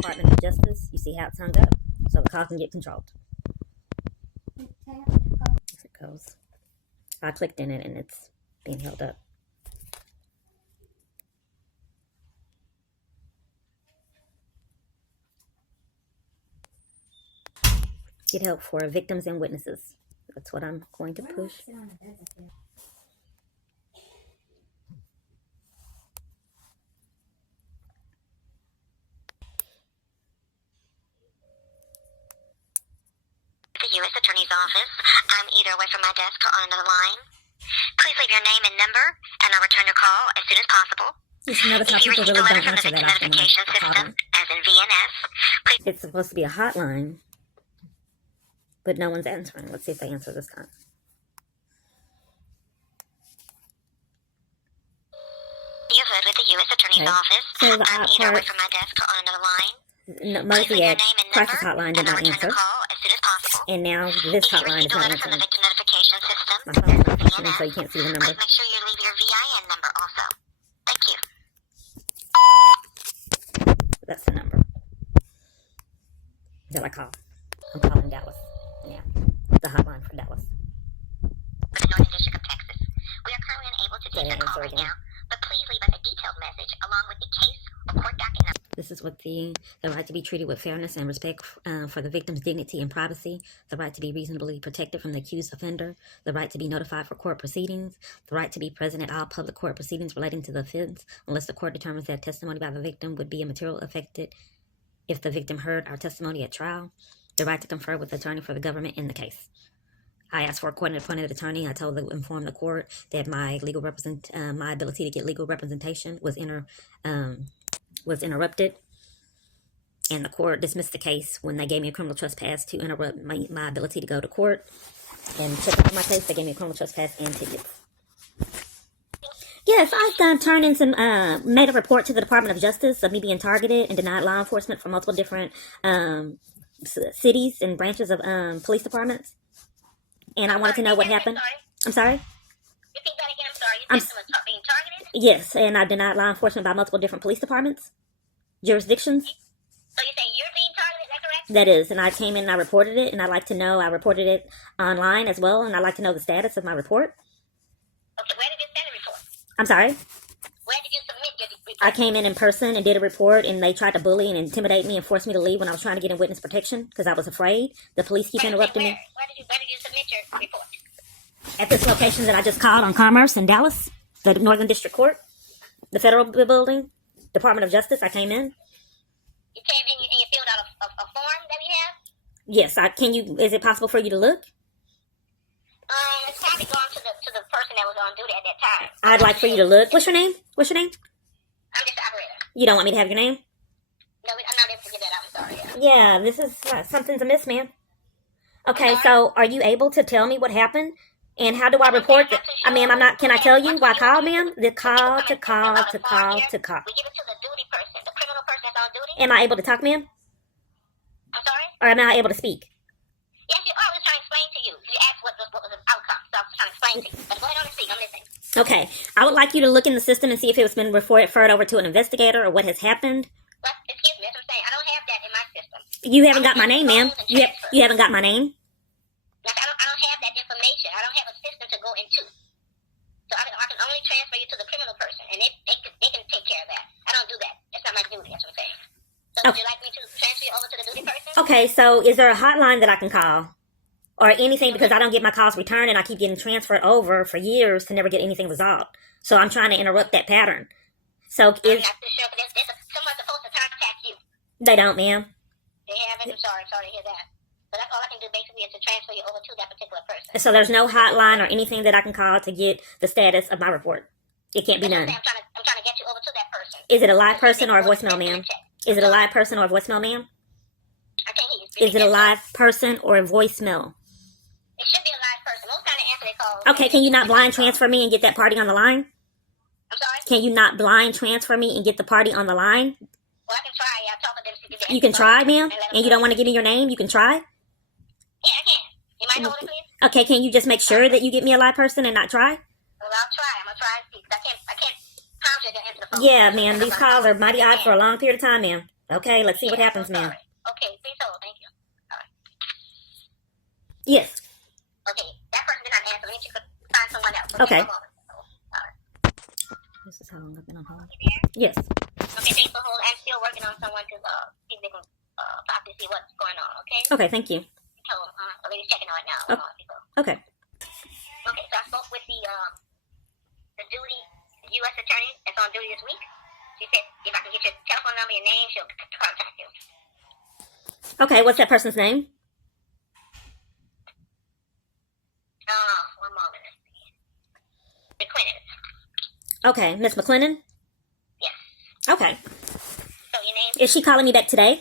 Department of Justice. You see how it's hung up? So the call can get controlled. There it goes. I clicked in it and it's being held up. Get help for victims and witnesses. That's what I'm going to push. The U.S. Attorney's Office. I'm either away from my desk or on another line. Please leave your name and number, and I'll return your call as soon as possible. If you receive a letter from the Victim Notification System, as in VNS, please... It's supposed to be a hotline, but no one's answering. Let's see if they answer this time. You've heard with the U.S. Attorney's Office. So the I'm either away from my desk or on another line. Mostly at crisis hotline did not answer. And now this hotline is not answering. My phone's not functioning, so you can't see the number. Make sure you leave your VIN number also. Thank you. That's the number that I call. I'm calling Dallas. Yeah, the hotline for Dallas. For the Northern District of Texas, we are currently unable to take your call right now, but please leave us a detailed message along with the case or court docket number. This is what the right to be treated with fairness and respect for the victim's dignity and privacy, the right to be reasonably protected from the accused offender, the right to be notified for court proceedings, the right to be present at all public court proceedings relating to the offense, unless the court determines that testimony by the victim would be a material affected if the victim heard our testimony at trial, the right to confer with the attorney for the government in the case. I asked for a court-appointed attorney. I informed the court that my ability to get legal representation was interrupted, and the court dismissed the case when they gave me a criminal trespass to interrupt my ability to go to court and check up on my case. They gave me a criminal trespass and tickets. Yes, I've turned in some, made a report to the Department of Justice of me being targeted and denied law enforcement from multiple different cities and branches of police departments. And I wanted to know what happened. I'm sorry? Repeat that again. I'm sorry. You said someone being targeted? Yes, and I denied law enforcement by multiple different police departments, jurisdictions. So you're saying you're being targeted, is that correct? That is, and I came in and I reported it, and I'd like to know, I reported it online as well, and I'd like to know the status of my report. Okay, where did you send a report? I'm sorry? Where did you submit your report? I came in person and did a report, and they tried to bully and intimidate me and force me to leave when I was trying to get in witness protection because I was afraid. The police keep interrupting me. Where did you submit your report? At this location that I just called on Commerce in Dallas, the Northern District Court, the federal building, Department of Justice. I came in. You came in and you filled out a form that we have? Yes, is it possible for you to look? It's probably gone to the person that was on duty at that time. I'd like for you to look. What's your name? I'm just the operator. You don't want me to have your name? No, I'm not able to give that out. I'm sorry. Yeah, this is something's amiss, ma'am. Okay, so are you able to tell me what happened? And how do I report that? I mean, I'm not, can I tell you why I called, ma'am? The call to call. We give it to the duty person, the criminal person that's on duty. Am I able to talk, ma'am? I'm sorry? Or am I able to speak? Yes, you are. I was trying to explain to you. You asked what was the outcome, so I was trying to explain to you. But go ahead on and speak. I'm listening. Okay. I would like you to look in the system and see if it was been referred over to an investigator or what has happened. Well, excuse me, that's what I'm saying. I don't have that in my system. You haven't got my name, ma'am. You haven't got my name? I don't have that information. I don't have a system to go into. So I can only transfer you to the criminal person, and they can take care of that. I don't do that. That's not my duty. That's what I'm saying. So would you like me to transfer you over to the duty person? Okay, so is there a hotline that I can call? Or anything, because I don't get my calls returned and I keep getting transferred over for years to never get anything resolved. So I'm trying to interrupt that pattern. So I'm not too sure, but someone's supposed to contact you. They don't, ma'am. They haven't? I'm sorry to hear that. But that's all I can do basically is to transfer you over to that particular person. So there's no hotline or anything that I can call to get the status of my report? It can't be done. I'm trying to get you over to that person. Is it a live person or a voicemail, ma'am? Is it a live person or a voicemail, ma'am? I can't hear you. Is it a live person or a voicemail? It should be a live person. Most kind of answer they call. Okay, can you not blind transfer me and get that party on the line? I'm sorry? Can you not blind transfer me and get the party on the line? Well, I can try. I'll talk with them. You can try, ma'am? And you don't want to give me your name? You can try? Yeah, I can. You mind holding, please? Okay, can you just make sure that you get me a live person and not try? Well, I'll try. I'm going to try and see. Because I can't promise you to answer the phone. Yeah, ma'am. These calls are mighty odd for a long period of time, ma'am. Okay, let's see what happens, ma'am. Okay, please hold. Thank you. All right. Yes. Okay, that person did not answer. We need to find someone else. Okay. One moment. All right. This is how long I've been on hold. You there? Yes. Okay, thanks for holding. I'm still working on someone to see if they can possibly see what's going on. Okay. Okay, thank you. So, the lady's checking on it now. Okay. Okay, so I spoke with the duty U.S. attorney that's on duty this week. She said if I can get your telephone number, your name, she'll contact you. Okay, what's that person's name? One moment. McClinton. Okay, Miss McClinton? Yes. Okay. So your name? Is she calling me back today?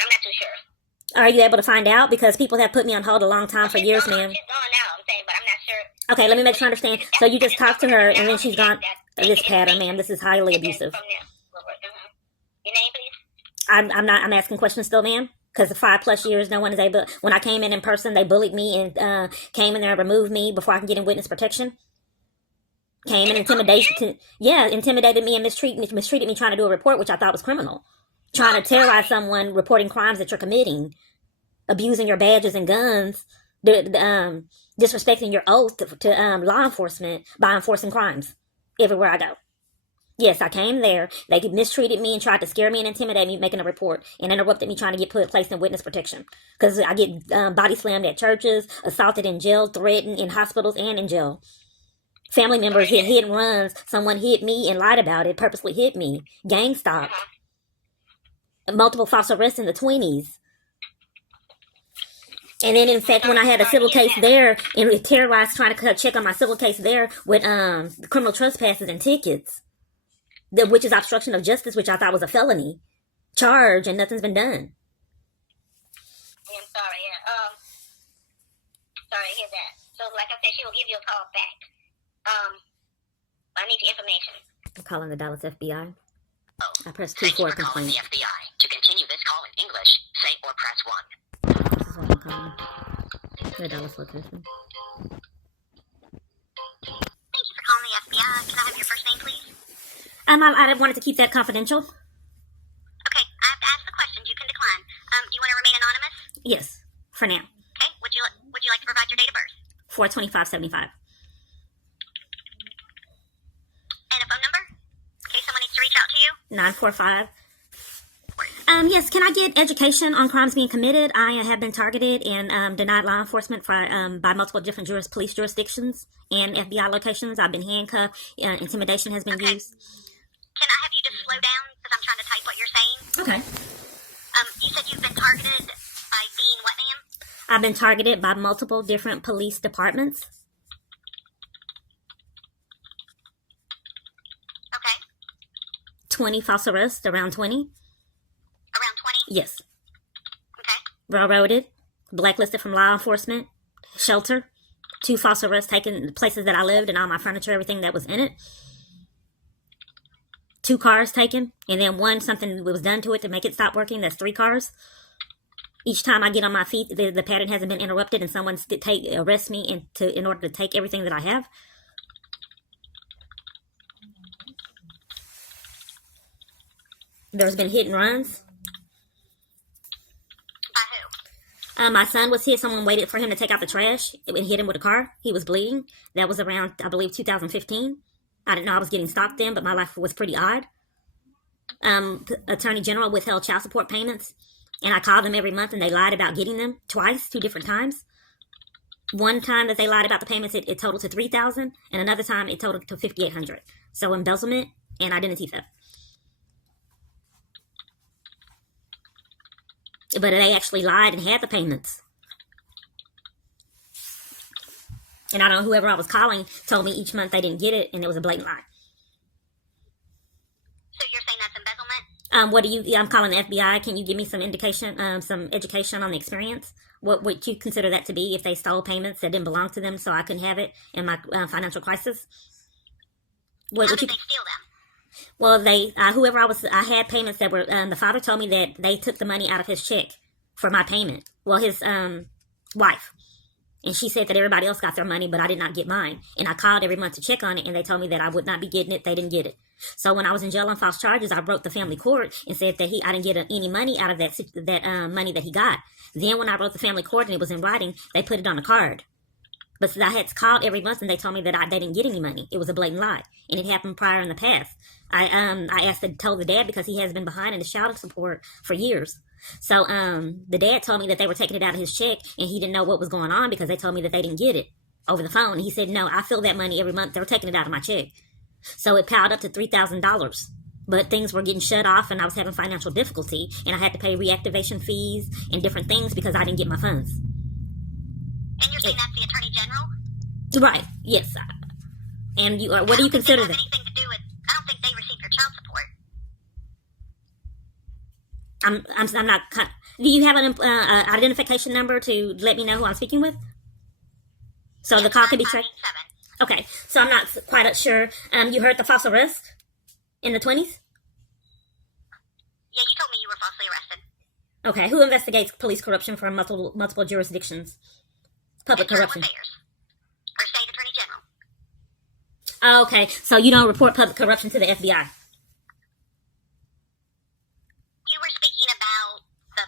I'm not too sure. Are you able to find out? Because people have put me on hold a long time for years, ma'am. She's gone now, I'm saying, but I'm not sure. Okay, let me make sure I understand. So you just talked to her and then she's gone. This pattern, ma'am, this is highly abusive. Your name, please? I'm asking questions still, ma'am. Because 5+ years, no one is able. When I came in person, they bullied me and came in there and removed me before I can get in witness protection. Came and intimidated me and mistreated me trying to do a report, which I thought was criminal. Trying to terrorize someone, reporting crimes that you're committing, abusing your badges and guns, disrespecting your oath to law enforcement by enforcing crimes everywhere I go. Yes, I came there. They mistreated me and tried to scare me and intimidate me, making a report, and interrupted me trying to get placed in witness protection. Because I get body slammed at churches, assaulted in jail, threatened in hospitals and in jail. Family members hit and runs. Someone hit me and lied about it, purposely hit me. Gang stalk. Multiple false arrests in the 20s. And then, in fact, when I had a civil case there, and it terrorized trying to check on my civil case there with criminal trespasses and tickets. Which is obstruction of justice, which I thought was a felony charge, and nothing's been done. I'm sorry, yeah. Sorry to hear that. So, like I said, she will give you a call back. I need your information. I'm calling the Dallas FBI. I press 2 Thank for you a for calling complaint. the FBI. To continue this call in English, say or press 1. This is what I'm calling. The Dallas location. Thank you for calling the FBI. Can I have your first name, please? I wanted to keep that confidential. Okay, I have to ask the questions. You can decline. Do you want to remain anonymous? Yes, for now. Okay. Would you like to provide your date of birth? 4/25/75. And a phone number? In case someone needs to reach out to you? 945. Yes, can I get education on crimes being committed? I have been targeted and denied law enforcement by multiple different police jurisdictions and FBI locations. I've been handcuffed. Intimidation has been used. Can I have you just slow down because I'm trying to type what you're saying? Okay. You said you've been targeted by being what, ma'am? I've been targeted by multiple different police departments. Okay. 20 false arrests, around 20. Around 20? Yes. Okay. Railroaded, blacklisted from law enforcement, shelter, 2 false arrests taken places that I lived and all my furniture, everything that was in it. 2 cars taken, and then something was done to it to make it stop working. That's 3 cars. Each time I get on my feet, the pattern hasn't been interrupted, and someone arrest me in order to take everything that I have. There's been hit and runs. By who? My son was hit. Someone waited for him to take out the trash and hit him with a car. He was bleeding. That was around, I believe, 2015. I didn't know I was getting stalked then, but my life was pretty odd. Attorney General withheld child support payments, and I called them every month, and they lied about getting them twice, 2 different times. One time that they lied about the payments, it totaled to $3,000, and another time it totaled to $5,800. So embezzlement and identity theft. But they actually lied and had the payments. And I don't know, whoever I was calling told me each month they didn't get it, and it was a blatant lie. So you're saying that's embezzlement? I'm calling the FBI. Can you give me some indication, some education on the experience? What would you consider that to be if they stole payments that didn't belong to them so I couldn't have it in my financial crisis? How did they steal them? Well, whoever I had payments that were, the father told me that they took the money out of his check for my payment. Well, his wife. And she said that everybody else got their money, but I did not get mine. And I called every month to check on it, and they told me that I would not be getting it. They didn't get it. So when I was in jail on false charges, I wrote the family court and said that I didn't get any money out of that money that he got. Then when I wrote the family court and it was in writing, they put it on a card. But I had called every month and they told me that they didn't get any money. It was a blatant lie. And it happened prior in the past. I told the dad because he has been behind in his child support for years. So the dad told me that they were taking it out of his check and he didn't know what was going on because they told me that they didn't get it over the phone. And he said, no, I feel that money every month. They were taking it out of my check. So it piled up to $3,000. But things were getting shut off and I was having financial difficulty and I had to pay reactivation fees and different things because I didn't get my funds. And you're saying that's the Attorney General? Right, yes. And you, what do you consider that? Anything to do with, I don't think they received your child support. I'm not. Do you have an identification number to let me know who I'm speaking with? So yes, the call can be tracked. Okay, so I'm not quite sure. You heard the false arrest in the 20s? Yeah, you told me you were falsely arrested. Okay, who investigates police corruption for multiple jurisdictions? Public corruption. Affairs, or State Attorney General. Oh, okay, so you don't report public corruption to the FBI? You were speaking about the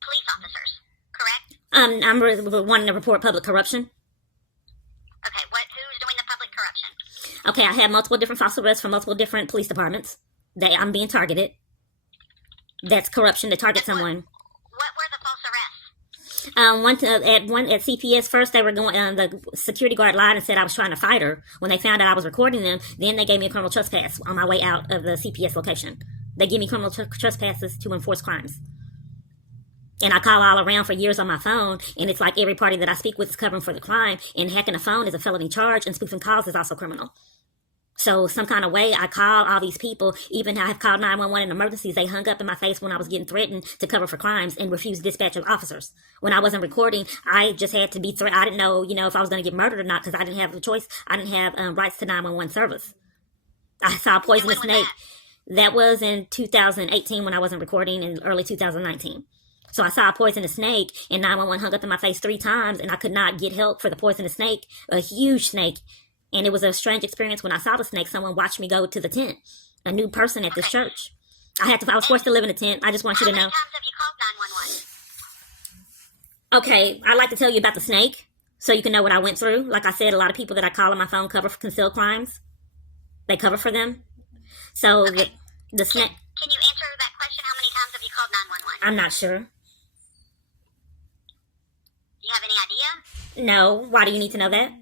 police officers, correct? I'm wanting to report public corruption. Okay, who's doing the public corruption? Okay, I have multiple different false arrests from multiple different police departments. I'm being targeted. That's corruption to target someone. What were the false arrests? At CPS first, they were going. The security guard lied and said I was trying to fight her. When they found out I was recording them, then they gave me a criminal trespass on my way out of the CPS location. They give me criminal trespasses to enforce crimes. And I call all around for years on my phone, and it's like every party that I speak with is covering for the crime, and hacking a phone is a felony charge, and spoofing calls is also criminal. So some kind of way, I call all these people, even I have called 911 in emergencies, they hung up in my face when I was getting threatened to cover for crimes and refused dispatch of officers. When I wasn't recording, I just had to be threatened. I didn't know, if I was going to get murdered or not because I didn't have a choice. I didn't have rights to 911 service. I saw a poisonous snake. That was in 2018 when I wasn't recording, in early 2019. So I saw a poisonous snake, and 911 hung up in my face 3 times, and I could not get help for the poisonous snake, a huge snake. And it was a strange experience when I saw the snake. Someone watched me go to the tent, a new person at this church. I was forced to live in a tent. I just want you to know. How many times have you called 911? Okay, I'd like to tell you about the snake, so you can know what I went through. Like I said, a lot of people that I call on my phone cover for concealed crimes. They cover for them. So okay. the snake. Can you answer that question? How many times have you called 911? I'm not sure. Do you have any idea? No. Why do you need to know that?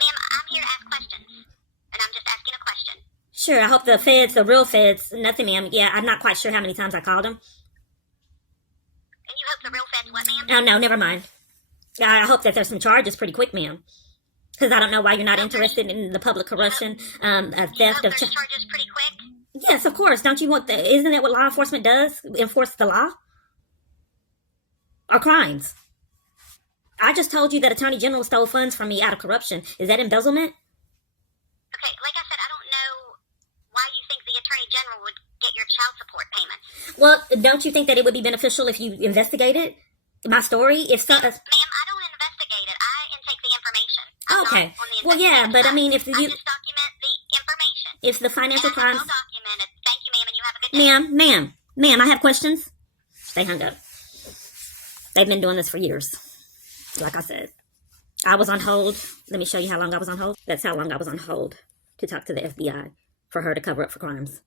Ma'am, I'm here to ask questions, and I'm just asking a question. Sure, I hope the feds, the real feds, nothing, ma'am. Yeah, I'm not quite sure how many times I called them. And you hope the real feds what, ma'am? Oh, no, never mind. I hope that there's some charges pretty quick, ma'am. Because I don't know why you're not interested in the public corruption, theft of... charges pretty quick? Yes, of course. Don't you want isn't that what law enforcement does? Enforce the law? Or crimes? I just told you that Attorney General stole funds from me out of corruption. Is that embezzlement? Okay, like I said, I don't know why you think the Attorney General would get your child support payments. Well, don't you think that it would be beneficial if you investigated my story? If so, ma'am, I don't investigate it. I intake the information. Okay. Well, yeah, but I mean, if I just document the information. If the financial crimes... Well documented. Thank you, ma'am, and you have a good day. Ma'am, I have questions. They hung up. They've been doing this for years. Like I said, I was on hold. Let me show you how long I was on hold. That's how long I was on hold to talk to the FBI for her to cover up for crimes.